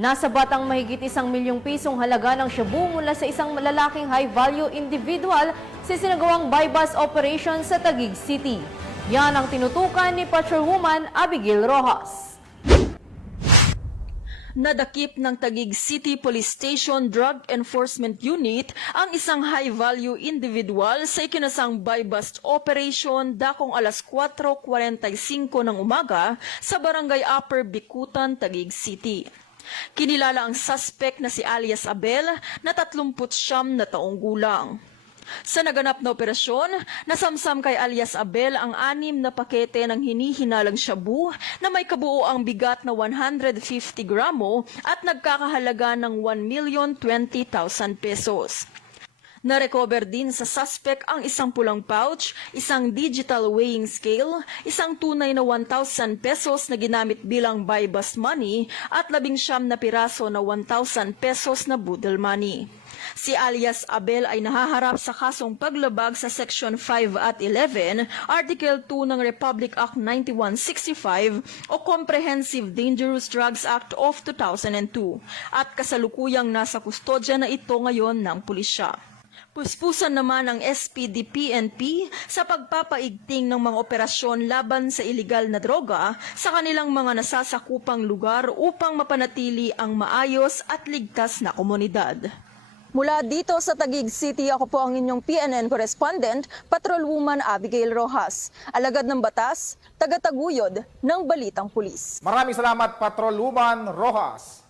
Nasabat ang mahigit 1 milyong pisong halaga ng shabu mula sa isang malalaking high-value individual sa sinagawang buy-bust operation sa Taguig City. Yan ang tinutukan ni Patrolwoman Abigail Rojas. Nadakip ng Taguig City Police Station Drug Enforcement Unit ang isang high-value individual sa ikinasang buy-bust operation dakong alas 4:45 ng umaga sa Barangay Upper Bikutan, Taguig City. Kinilala ang suspect na si alias Abel na 39 na taong gulang. Sa naganap na operasyon, nasamsam kay alias Abel ang 6 na pakete ng hinihinalang shabu na may kabuoang bigat na 150 gramo at nagkakahalaga ng 1,020,000 pesos. Narecover din sa suspect ang isang pulang pouch, isang digital weighing scale, isang tunay na 1,000 pesos na ginamit bilang buy-bust money at 19 na piraso na 1,000 pesos na budel money. Si alias Abel ay nahaharap sa kasong paglabag sa Section 5 at 11, Article 2 ng Republic Act 9165 o Comprehensive Dangerous Drugs Act of 2002 at kasalukuyang nasa kustodya na ito ngayon ng pulisya. Puspusan naman ang SPD-PNP sa pagpapaigting ng mga operasyon laban sa iligal na droga sa kanilang mga nasasakupang lugar upang mapanatili ang maayos at ligtas na komunidad. Mula dito sa Taguig City, ako po ang inyong PNN correspondent, Patrolwoman Abigail Rojas. Alagad ng batas, tagataguyod ng Balitang Pulis. Maraming salamat, Patrolwoman Rojas.